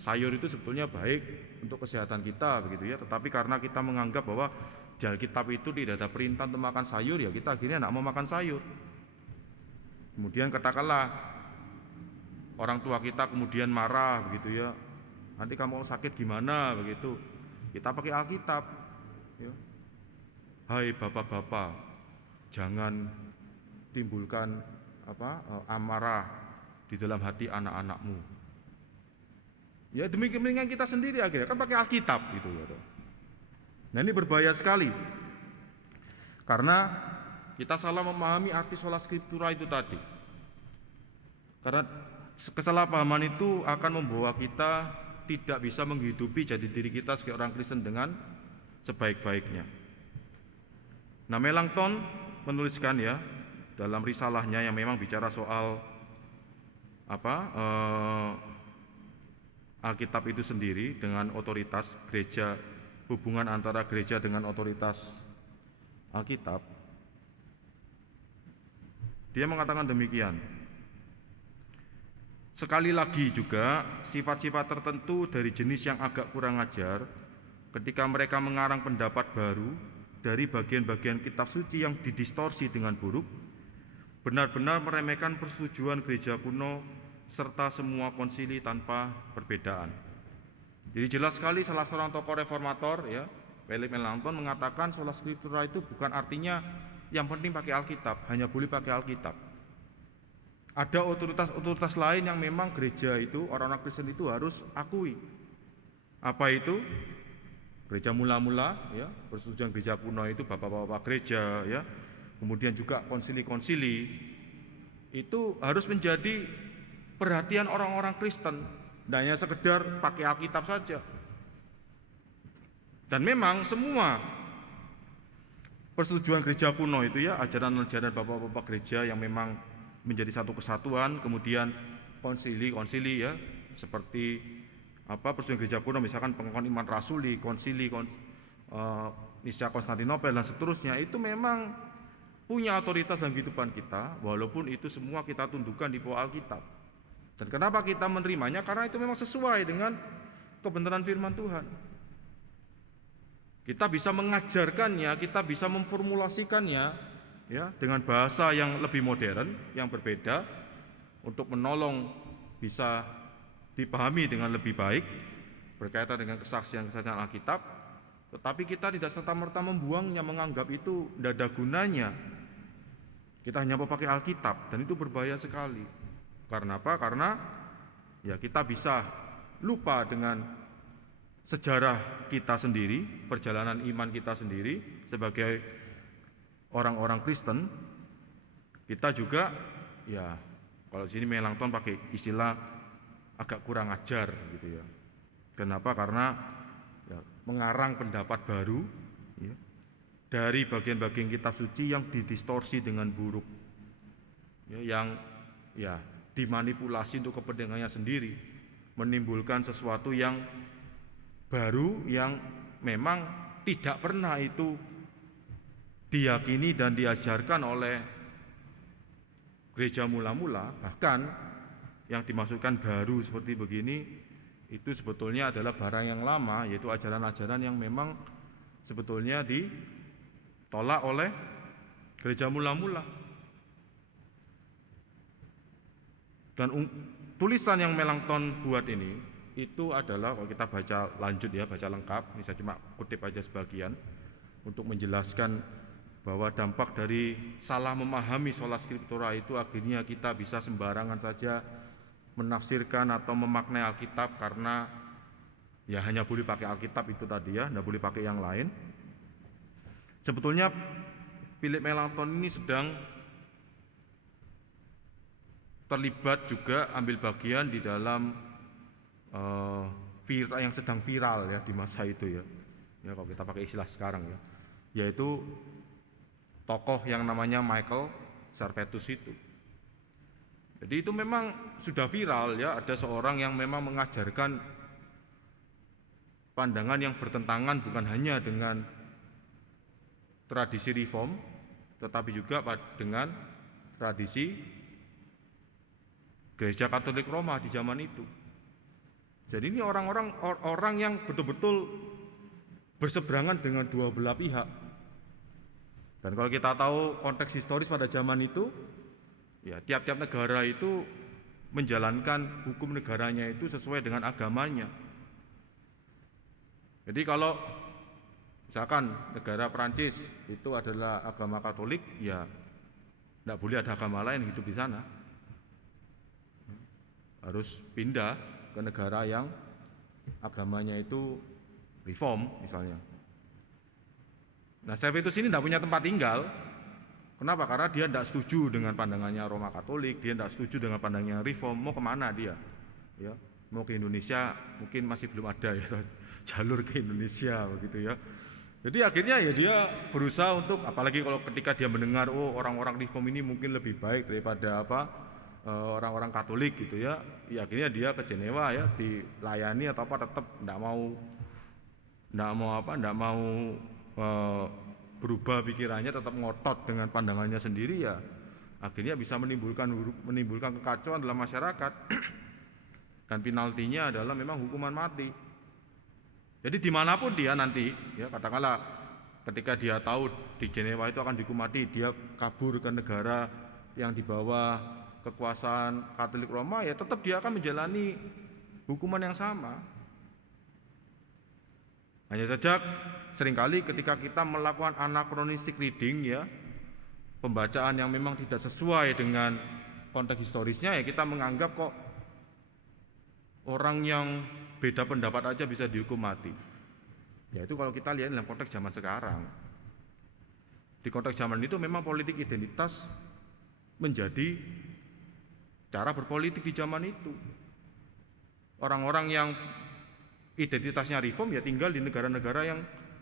sayur itu sebetulnya baik untuk kesehatan kita begitu ya, tetapi karena kita menganggap bahwa di Alkitab itu tidak ada perintah untuk makan sayur, ya kita akhirnya tidak mau makan sayur. Kemudian katakanlah orang tua kita kemudian marah begitu ya, nanti kamu sakit gimana begitu, kita pakai Alkitab ya. Hai bapak-bapak, jangan timbulkan amarah di dalam hati anak-anakmu. Ya demi kepentingan kita sendiri akhirnya kan pakai Alkitab gitu ya. Nah ini berbahaya sekali karena kita salah memahami arti sola scriptura itu tadi. Karena kesalahpahaman itu akan membawa kita tidak bisa menghidupi jati diri kita sebagai orang Kristen dengan sebaik-baiknya. Nah Melanchthon menuliskan ya dalam risalahnya yang memang bicara soal Alkitab itu sendiri dengan otoritas gereja, hubungan antara gereja dengan otoritas Alkitab. Dia mengatakan demikian. Sekali lagi juga sifat-sifat tertentu dari jenis yang agak kurang ajar ketika mereka mengarang pendapat baru dari bagian-bagian kitab suci yang didistorsi dengan buruk, benar-benar meremehkan persetujuan gereja kuno serta semua konsili tanpa perbedaan. Jadi jelas sekali salah seorang tokoh reformator ya, Philip Melanchthon mengatakan sola scriptura itu bukan artinya yang penting pakai Alkitab, hanya boleh pakai Alkitab. Ada otoritas-otoritas lain yang memang gereja itu, orang-orang Kristen itu harus akui. Apa itu? Gereja mula-mula, ya, persetujuan gereja kuno itu bapak-bapak gereja, ya. Kemudian juga konsili-konsili itu harus menjadi perhatian orang-orang Kristen, tidak hanya sekedar pakai Alkitab saja. Dan memang semua persetujuan gereja kuno itu ya, ajaran-ajaran bapak-bapak gereja yang memang menjadi satu kesatuan, kemudian konsili-konsili ya, seperti persetujuan gereja kuno, misalkan pengakuan iman rasuli, konsili, Nicea Konstantinopel dan seterusnya, itu memang punya otoritas dalam kehidupan kita, walaupun itu semua kita tundukkan di bawah Alkitab. Dan kenapa kita menerimanya? Karena itu memang sesuai dengan kebenaran firman Tuhan. Kita bisa mengajarkannya, kita bisa memformulasikannya ya dengan bahasa yang lebih modern, yang berbeda, untuk menolong bisa dipahami dengan lebih baik berkaitan dengan kesaksian-kesaksian Alkitab. Tetapi kita tidak serta-merta membuangnya, menganggap itu tidak ada gunanya. Kita hanya mau pakai Alkitab, dan itu berbahaya sekali. Karena apa? Karena ya kita bisa lupa dengan sejarah kita sendiri, perjalanan iman kita sendiri sebagai orang-orang Kristen. Kita juga ya, kalau sini Melanchthon pakai istilah agak kurang ajar gitu ya. Kenapa? Karena ya, mengarang pendapat baru ya, dari bagian-bagian kitab suci yang didistorsi dengan buruk ya, yang ya dimanipulasi untuk kepentingannya sendiri, menimbulkan sesuatu yang baru yang memang tidak pernah itu diyakini dan diajarkan oleh gereja mula-mula. Bahkan yang dimaksudkan baru seperti begini itu sebetulnya adalah barang yang lama, yaitu ajaran-ajaran yang memang sebetulnya ditolak oleh gereja mula-mula. Dan tulisan yang Melanchthon buat ini itu adalah, kalau kita baca lanjut ya, baca lengkap, ini saya cuma kutip aja sebagian untuk menjelaskan bahwa dampak dari salah memahami sola scriptura itu akhirnya kita bisa sembarangan saja menafsirkan atau memaknai Alkitab, karena ya hanya boleh pakai Alkitab itu tadi ya, tidak boleh pakai yang lain. Sebetulnya Philip Melanchthon ini sedang terlibat juga, ambil bagian di dalam yang sedang viral ya di masa itu ya. Ya kalau kita pakai istilah sekarang ya, yaitu tokoh yang namanya Michael Servetus itu. Jadi itu memang sudah viral ya, ada seorang yang memang mengajarkan pandangan yang bertentangan bukan hanya dengan tradisi reform, tetapi juga dengan tradisi Gereja Katolik Roma di zaman itu. Jadi ini orang yang betul-betul berseberangan dengan dua belah pihak. Dan kalau kita tahu konteks historis pada zaman itu, ya tiap-tiap negara itu menjalankan hukum negaranya itu sesuai dengan agamanya. Jadi kalau misalkan negara Perancis itu adalah agama Katolik, ya tidak boleh ada agama lain hidup di sana. Harus pindah ke negara yang agamanya itu reform misalnya. Nah, Servetus ini tidak punya tempat tinggal. Kenapa? Karena dia tidak setuju dengan pandangannya Roma Katolik, dia tidak setuju dengan pandangannya reform. Mau kemana dia? Ya, mau ke Indonesia, mungkin masih belum ada ya jalur ke Indonesia begitu ya. Jadi akhirnya ya dia berusaha untuk, apalagi kalau ketika dia mendengar orang-orang reform ini mungkin lebih baik daripada orang-orang Katolik gitu ya, akhirnya dia ke Jenewa ya, dilayani atau tetap tidak mau berubah pikirannya, tetap ngotot dengan pandangannya sendiri ya, akhirnya bisa menimbulkan kekacauan dalam masyarakat dan penaltinya adalah memang hukuman mati. Jadi dimanapun dia nanti ya, katakanlah ketika dia tahu di Jenewa itu akan dihukum mati, dia kabur ke negara yang di bawah kekuasaan Katolik Roma, ya tetap dia akan menjalani hukuman yang sama. Hanya saja seringkali ketika kita melakukan anachronistic reading ya, pembacaan yang memang tidak sesuai dengan konteks historisnya ya kita menganggap kok orang yang beda pendapat aja bisa dihukum mati. Ya itu kalau kita lihat dalam konteks zaman sekarang. Di konteks zaman itu memang politik identitas menjadi cara berpolitik di zaman itu. Orang-orang yang identitasnya reform ya tinggal di negara-negara yang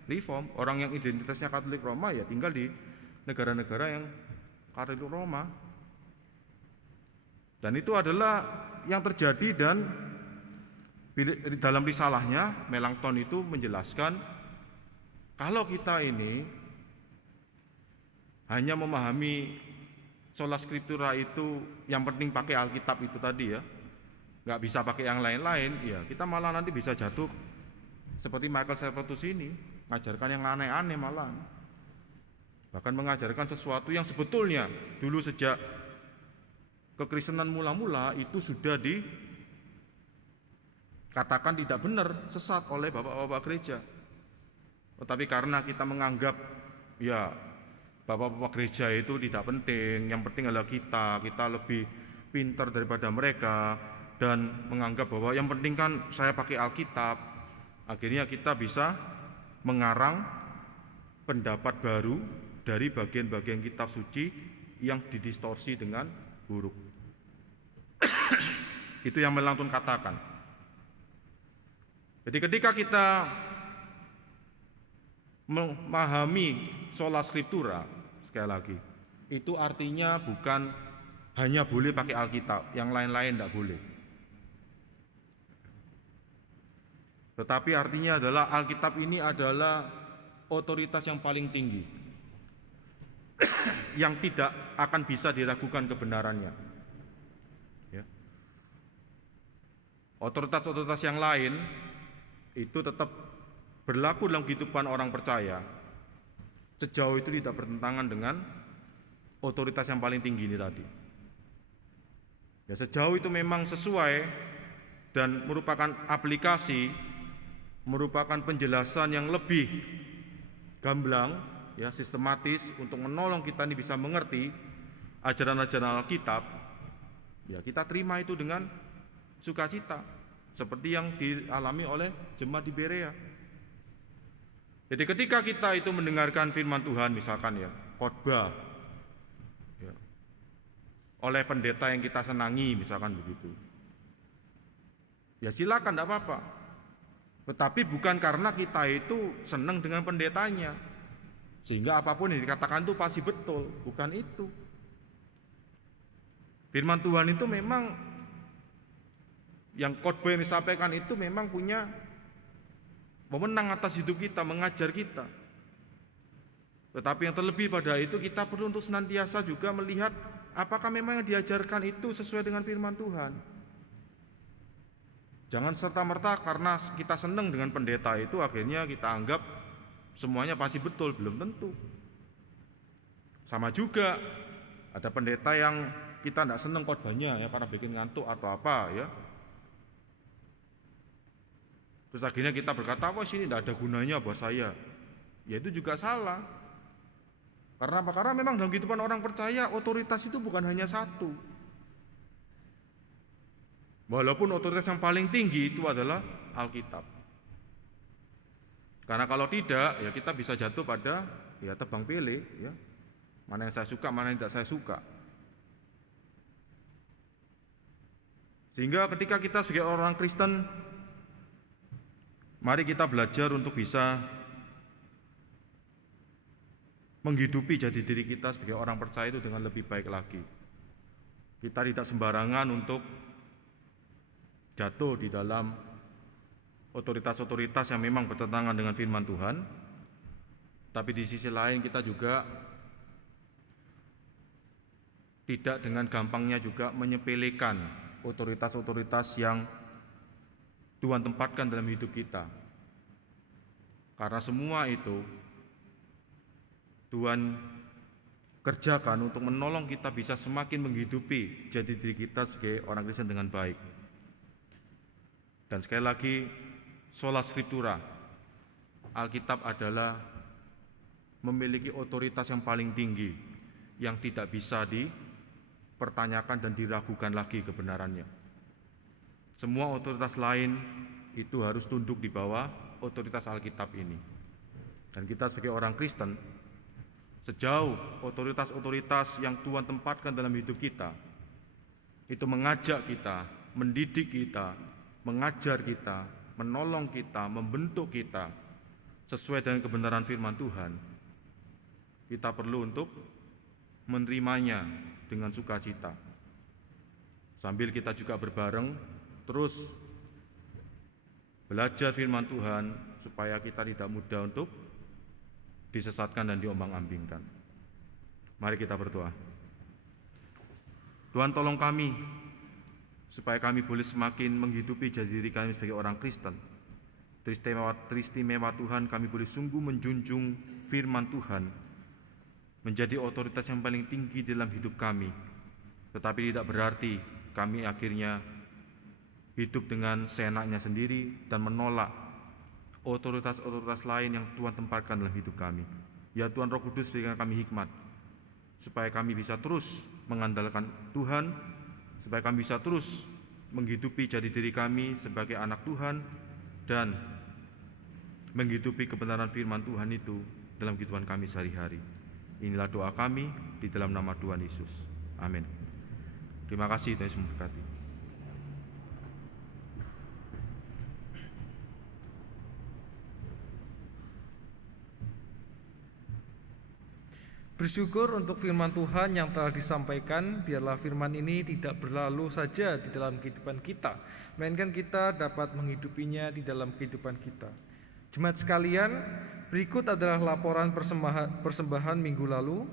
reform. Orang yang identitasnya Katolik Roma ya tinggal di negara-negara yang Katolik Roma. Dan itu adalah yang terjadi, dan dalam risalahnya Melanchthon itu menjelaskan kalau kita ini hanya memahami sola scriptura itu yang penting pakai Alkitab itu tadi ya, nggak bisa pakai yang lain-lain, ya kita malah nanti bisa jatuh seperti Michael Servetus ini, mengajarkan yang aneh-aneh malah, bahkan mengajarkan sesuatu yang sebetulnya dulu sejak kekristenan mula-mula itu sudah dikatakan tidak benar, sesat oleh bapak-bapak gereja. Tetapi karena kita menganggap ya bapak-bapak gereja itu tidak penting, yang penting adalah kita lebih pintar daripada mereka, dan menganggap bahwa yang penting kan saya pakai Alkitab, akhirnya kita bisa mengarang pendapat baru dari bagian-bagian kitab suci yang didistorsi dengan buruk. Itu yang Melanchthon katakan. Jadi ketika kita memahami sola scriptura, sekali lagi, itu artinya bukan hanya boleh pakai Alkitab, yang lain-lain tidak boleh. Tetapi artinya adalah Alkitab ini adalah otoritas yang paling tinggi, yang tidak akan bisa diragukan kebenarannya. Ya. Otoritas-otoritas yang lain itu tetap berlaku dalam kehidupan orang percaya sejauh itu tidak bertentangan dengan otoritas yang paling tinggi ini tadi. Ya, sejauh itu memang sesuai dan merupakan aplikasi, merupakan penjelasan yang lebih gamblang, ya, sistematis untuk menolong kita ini bisa mengerti ajaran-ajaran Alkitab, ya kita terima itu dengan sukacita, seperti yang dialami oleh jemaat di Berea. Jadi ketika kita itu mendengarkan firman Tuhan, misalkan ya khotbah ya, oleh pendeta yang kita senangi, misalkan begitu, ya silakan, tidak apa-apa. Tetapi bukan karena kita itu senang dengan pendetanya sehingga apapun yang dikatakan itu pasti betul, bukan itu. Firman Tuhan itu memang, yang khotbah yang disampaikan itu memang punya memenang atas hidup kita, mengajar kita. Tetapi yang terlebih pada itu, kita perlu untuk senantiasa juga melihat apakah memang yang diajarkan itu sesuai dengan firman Tuhan. Jangan serta-merta karena kita senang dengan pendeta itu akhirnya kita anggap semuanya pasti betul, belum tentu. Sama juga ada pendeta yang kita tidak senang khotbahnya ya karena bikin ngantuk atau apa ya. Terus akhirnya kita berkata, wah sini tidak ada gunanya buat saya. Ya itu juga salah. Karena apa? Karena memang dalam kehidupan orang percaya otoritas itu bukan hanya satu. Walaupun otoritas yang paling tinggi itu adalah Alkitab. Karena kalau tidak, ya kita bisa jatuh pada ya tebang pilih, ya mana yang saya suka, mana yang tidak saya suka. Sehingga ketika kita sebagai orang Kristen, mari kita belajar untuk bisa menghidupi jati diri kita sebagai orang percaya itu dengan lebih baik lagi. Kita tidak sembarangan untuk jatuh di dalam otoritas-otoritas yang memang bertentangan dengan firman Tuhan. Tapi di sisi lain kita juga tidak dengan gampangnya juga menyepelekan otoritas-otoritas yang Tuhan tempatkan dalam hidup kita. Karena semua itu Tuhan kerjakan untuk menolong kita bisa semakin menghidupi jati diri kita sebagai orang Kristen dengan baik. Dan sekali lagi, sola scriptura, Alkitab adalah memiliki otoritas yang paling tinggi yang tidak bisa dipertanyakan dan diragukan lagi kebenarannya. Semua otoritas lain itu harus tunduk di bawah otoritas Alkitab ini. Dan kita sebagai orang Kristen, sejauh otoritas-otoritas yang Tuhan tempatkan dalam hidup kita, itu mengajak kita, mendidik kita, mengajar kita, menolong kita, membentuk kita sesuai dengan kebenaran firman Tuhan, kita perlu untuk menerimanya dengan sukacita. Sambil kita juga berbareng terus belajar firman Tuhan supaya kita tidak mudah untuk disesatkan dan diombang-ambingkan. Mari kita berdoa. Tuhan, tolong kami supaya kami boleh semakin menghidupi jati diri kami sebagai orang Kristen. Teristimewa Tuhan, kami boleh sungguh menjunjung firman Tuhan menjadi otoritas yang paling tinggi dalam hidup kami. Tetapi tidak berarti kami akhirnya hidup dengan seenaknya sendiri dan menolak otoritas-otoritas lain yang Tuhan tempatkan dalam hidup kami. Ya Tuhan, Roh Kudus berikan kami hikmat supaya kami bisa terus mengandalkan Tuhan, supaya kami bisa terus menghidupi jati diri kami sebagai anak Tuhan dan menghidupi kebenaran firman Tuhan itu dalam kehidupan kami sehari-hari. Inilah doa kami di dalam nama Tuhan Yesus. Amin. Terima kasih, Tuhan Yesus memberkati. Bersyukur untuk firman Tuhan yang telah disampaikan. Biarlah firman ini tidak berlalu saja di dalam kehidupan kita, melainkan kita dapat menghidupinya di dalam kehidupan kita. Jemaat sekalian, berikut adalah laporan persembahan minggu lalu.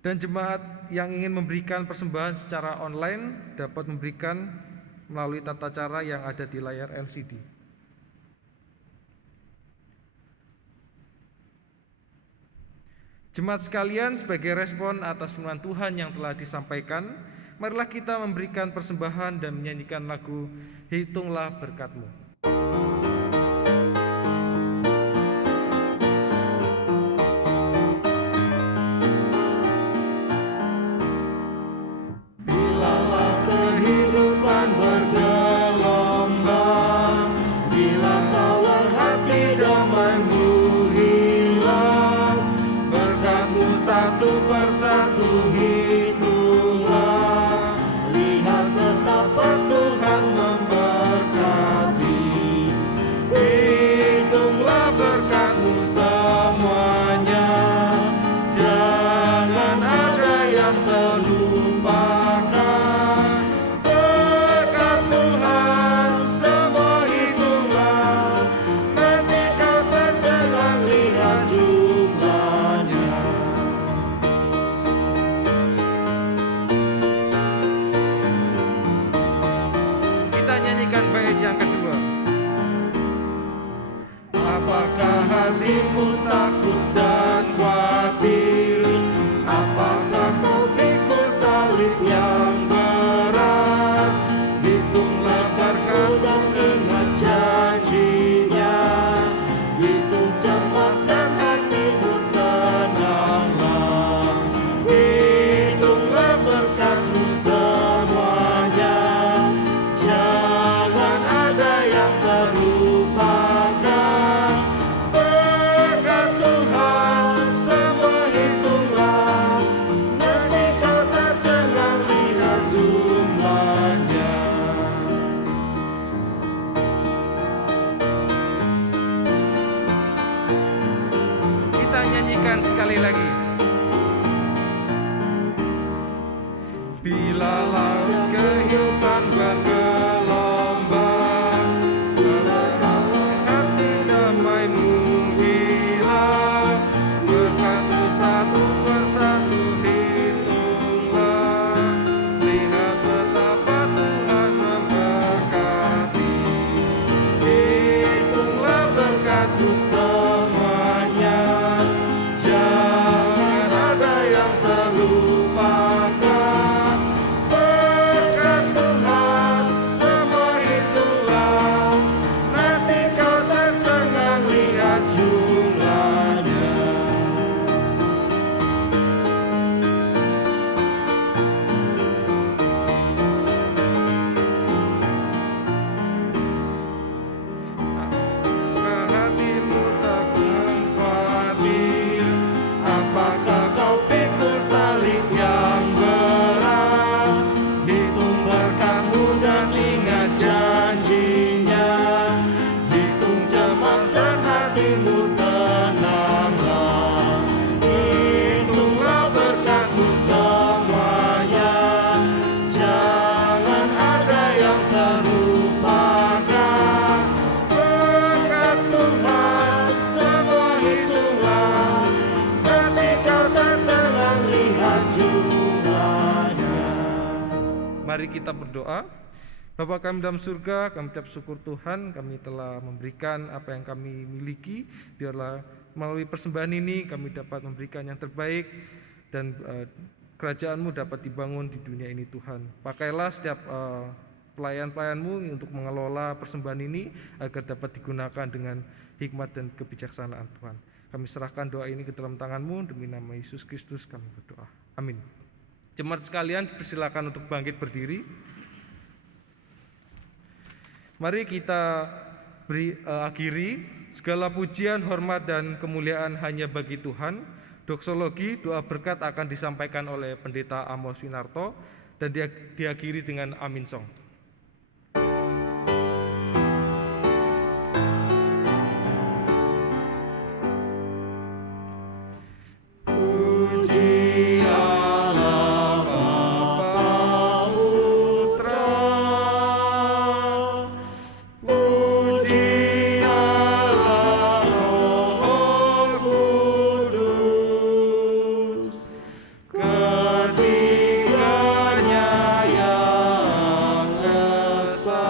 Dan jemaat yang ingin memberikan persembahan secara online dapat memberikan melalui tata cara yang ada di layar LCD. Jemaat sekalian, sebagai respon atas firman Tuhan yang telah disampaikan, marilah kita memberikan persembahan dan menyanyikan lagu Hitunglah Berkat-Mu. Bilalah kehidupan bergelombang, bila tawar hati damaimu hilang, berkat-Mu satu persatu hitunglah, lihat betapa Tuhan memberkati. Hitunglah berkat-Mu semuanya, jangan ada yang terlupakan. Berkat Tuhan semua hitunglah, nanti kau tercengang lihat jumlahnya. salib yang berat. Hitung berkatmu dan ingat janjinya. Hitung cemas dan hatimu tenanglah. Hitunglah berkatmu semuanya. Jangan ada yang terlupakan. Berkat Tuhan semua hitunglah. Nanti kau tercengang lihat jumlahnya. Mari kita berdoa. Bapa kami dalam surga, kami ucap syukur Tuhan, kami telah memberikan apa yang kami miliki. Biarlah melalui persembahan ini kami dapat memberikan yang terbaik dan kerajaan-Mu dapat dibangun di dunia ini Tuhan. Pakailah setiap pelayan-pelayan-Mu untuk mengelola persembahan ini agar dapat digunakan dengan hikmat dan kebijaksanaan Tuhan. Kami serahkan doa ini ke dalam tangan-Mu, demi nama Yesus Kristus kami berdoa. Amin. Jemaat sekalian, persilakan untuk bangkit berdiri. Mari kita akhiri. Segala pujian, hormat, dan kemuliaan hanya bagi Tuhan. Doksologi, doa berkat akan disampaikan oleh Pendeta Amos Winarto dan diakhiri dengan Amin Song. Puji Allah Bapa Putra, puji Allah Roh Kudus, ketiganya yang esa.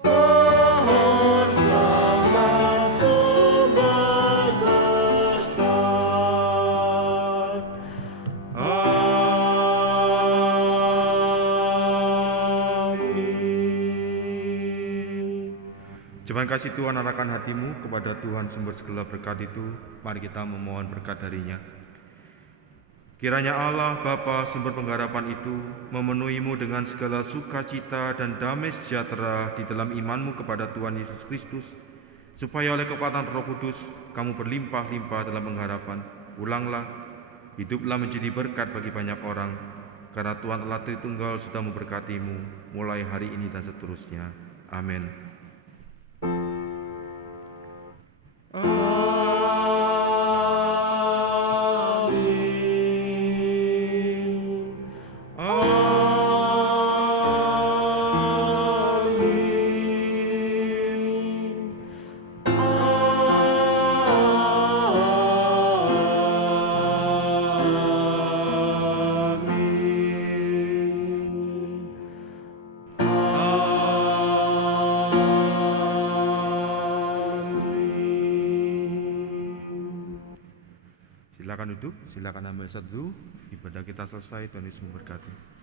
Pohon selamat sumber berkat. Amin. Jemaat kasih Tuhan, arahkan hatimu kepada Tuhan sumber segala berkat itu. Mari kita memohon berkat darinya. Kiranya Allah Bapa sumber pengharapan itu memenuhimu dengan segala sukacita dan damai sejahtera di dalam imanmu kepada Tuhan Yesus Kristus, supaya oleh kekuatan Roh Kudus kamu berlimpah-limpah dalam pengharapan. Ulanglah, hiduplah menjadi berkat bagi banyak orang, karena Tuhan Allah Tritunggal sudah memberkatimu mulai hari ini dan seterusnya. Amin. Silakan duduk, silakan ambil satu. Ibadah kita selesai, Tuhan Yesus memberkati.